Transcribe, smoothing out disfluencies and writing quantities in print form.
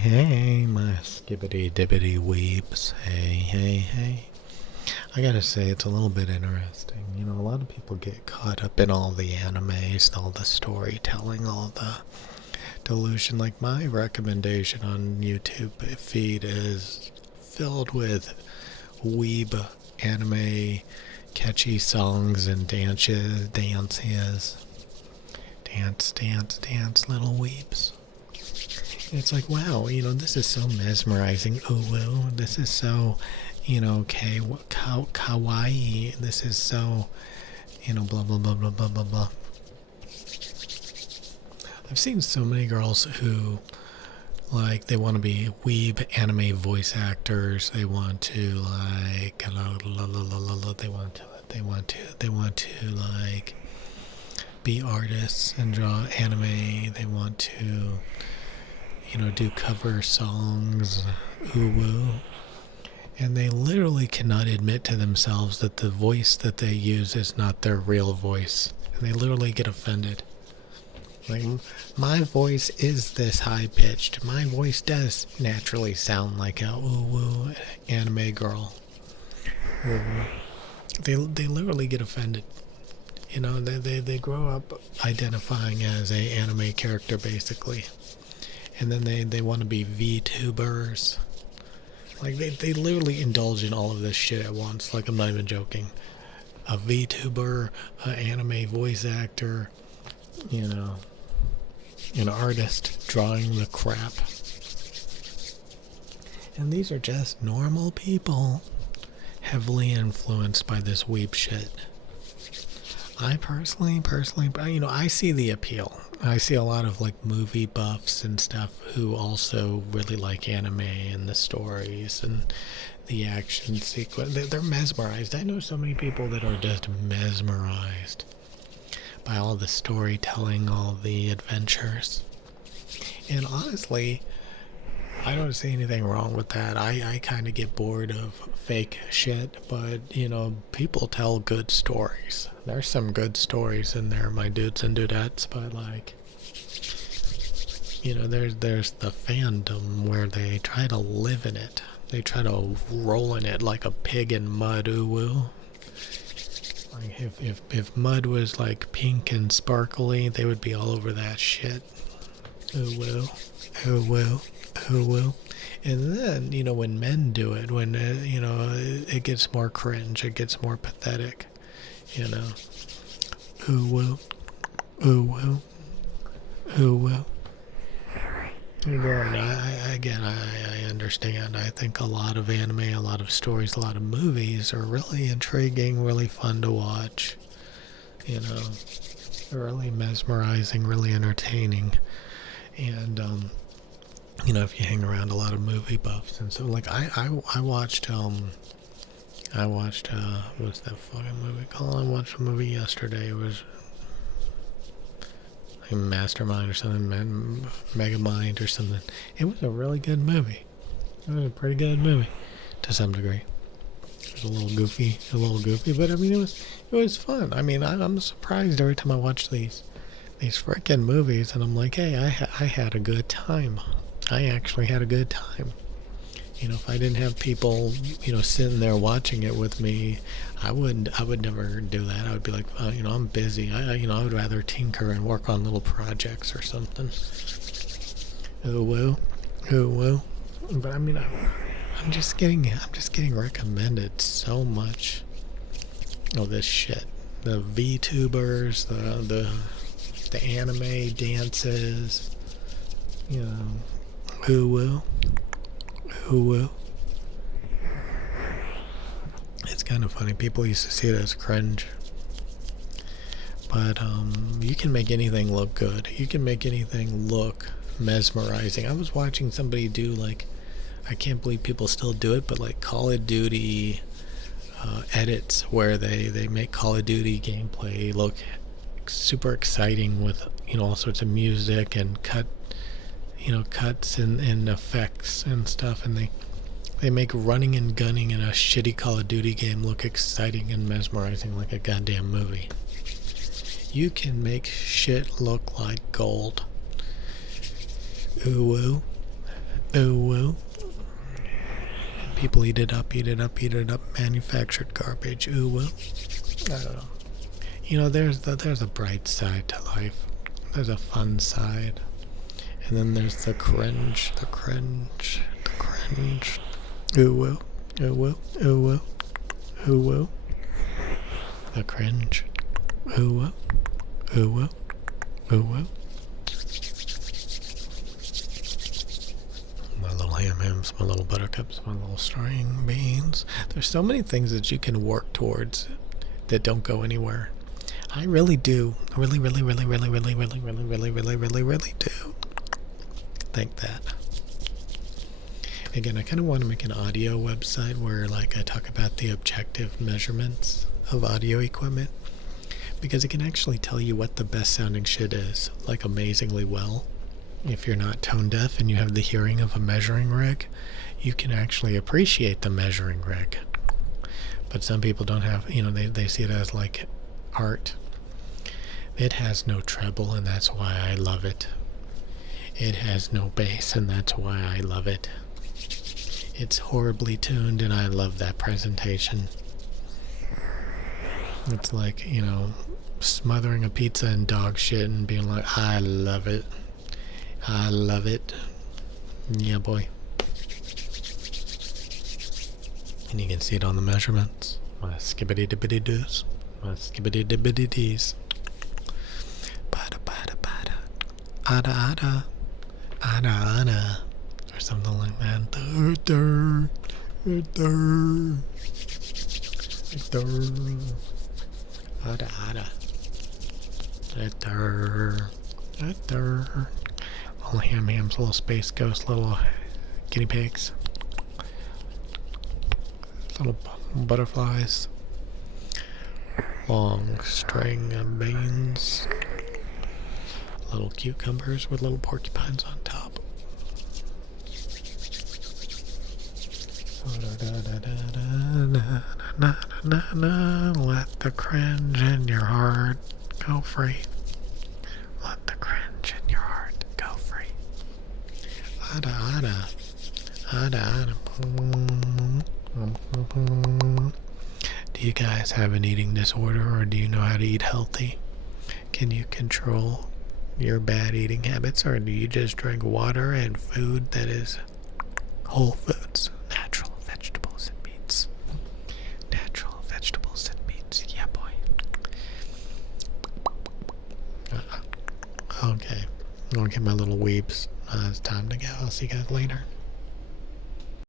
hey, my skibbity dibbity weeps. Hey. I gotta say, it's a little bit interesting. You know, a lot of people get caught up in all the animes, all the storytelling, all the delusion. Like, my recommendation on YouTube feed is filled with weeb anime catchy songs and dances. Dance, little weeps. It's like, wow, you know, this is so mesmerizing. Ooh, woo. This is so, you know, kawaii. This is so, you know, blah, blah, blah, blah, blah, blah, blah. I've seen so many girls who, like, they want to be weeb anime voice actors. They want to, like, they want to, like, be artists and draw anime. They want to, you know, do cover songs, ooh woo. And they literally cannot admit to themselves that the voice that they use is not their real voice. And they literally get offended. Like, my voice is this high pitched. My voice does naturally sound like a ooh woo anime girl. They literally get offended. You know, they grow up identifying as a anime character basically. And then they want to be VTubers. Like, they literally indulge in all of this shit at once. Like, I'm not even joking. A VTuber, an anime voice actor, you know, an artist drawing the crap. And these are just normal people heavily influenced by this weeb shit. I personally, you know, I see the appeal. I see a lot of, like, movie buffs and stuff who also really like anime and the stories and the action sequence. They're mesmerized. I know so many people that are just mesmerized by all the storytelling, all the adventures. And honestly, I don't see anything wrong with that. I kind of get bored of fake shit, but, you know, people tell good stories. There's some good stories in there, my dudes and dudettes, but, like, you know, there's the fandom where they try to live in it. They try to roll in it like a pig in mud, ooh woo. Like, if mud was, like, pink and sparkly, they would be all over that shit. Ooh woo, ooh woo. Who will? And then, you know, when men do it, when, you know, it gets more cringe, it gets more pathetic, you know. Who will? Who will? Who will? Again, I understand. I think a lot of anime, a lot of stories, a lot of movies are really intriguing, really fun to watch, you know, really mesmerizing, really entertaining. And, you know, if you hang around a lot of movie buffs and so, like, I watched what's that fucking movie called? I watched a movie yesterday. It was like Mastermind or something, Megamind or something. It was a really good movie. It was a pretty good movie to some degree. It was a little goofy, but I mean, it was fun. I mean, I'm surprised every time I watch these freaking movies, and I'm like, hey, I had a good time. I actually had a good time. You know, if I didn't have people, you know, sitting there watching it with me, I would never do that. I would be like, you know, I'm busy. You know, I would rather tinker and work on little projects or something. Oh well. But I mean, I'm just getting recommended so much of this shit. The VTubers, the anime dances, you know. Who will? It's kind of funny. People used to see it as cringe. But you can make anything look good. You can make anything look mesmerizing. I was watching somebody do, like, I can't believe people still do it, but, like, Call of Duty edits where they make Call of Duty gameplay look super exciting with, you know, all sorts of music and cuts and effects and stuff, and they make running and gunning in a shitty Call of Duty game look exciting and mesmerizing like a goddamn movie. You can make shit look like gold. Ooh woo. Ooh, woo. People eat it up, eat it up, eat it up. Manufactured garbage. Ooh, woo. I don't know. You know, there's a bright side to life. There's a fun side. And then there's the cringe, the cringe, the cringe. Ooh, woo. Ooh, woo. Ooh, woo. Ooh, woo. The cringe. Ooh, woo. Ooh, woo. Ooh, woo. My little ham-hams, my little buttercups, my little string beans. There's so many things that you can work towards that don't go anywhere. I really do. I really do think that. Again, I kind of want to make an audio website where like I talk about the objective measurements of audio equipment, because it can actually tell you what the best sounding shit is, like amazingly well. If you're not tone deaf and you have the hearing of a measuring rig, you can actually appreciate the measuring rig. But some people don't have, they see it as like art. It has no treble, and that's why I love it. It has no bass, and that's why I love it. It's horribly tuned, and I love that presentation. It's like, smothering a pizza in dog shit and being like, I love it. I love it. Yeah, boy. And you can see it on the measurements. My skibbity dibbity doos. My skibbity dibbity dees. Bada bada bada. Ada ada. Ada ada. Or something like that. Dur dur. Dur. Dur. Ada ada. Dur. Dur. Little ham-hams, little space ghosts, little guinea pigs, little butterflies, long string of beans, little cucumbers with little porcupines on top. Let the cringe in your heart go free. Let the cringe in your heart go free. Ada ada. Ada ada. Do you guys have an eating disorder, or do you know how to eat healthy? Can you control your bad eating habits, or do you just drink water and food that is whole foods, natural vegetables and meats? Natural vegetables and meats, yeah boy. Okay, I'm gonna get my little weebs. It's time to go. I'll see you guys later.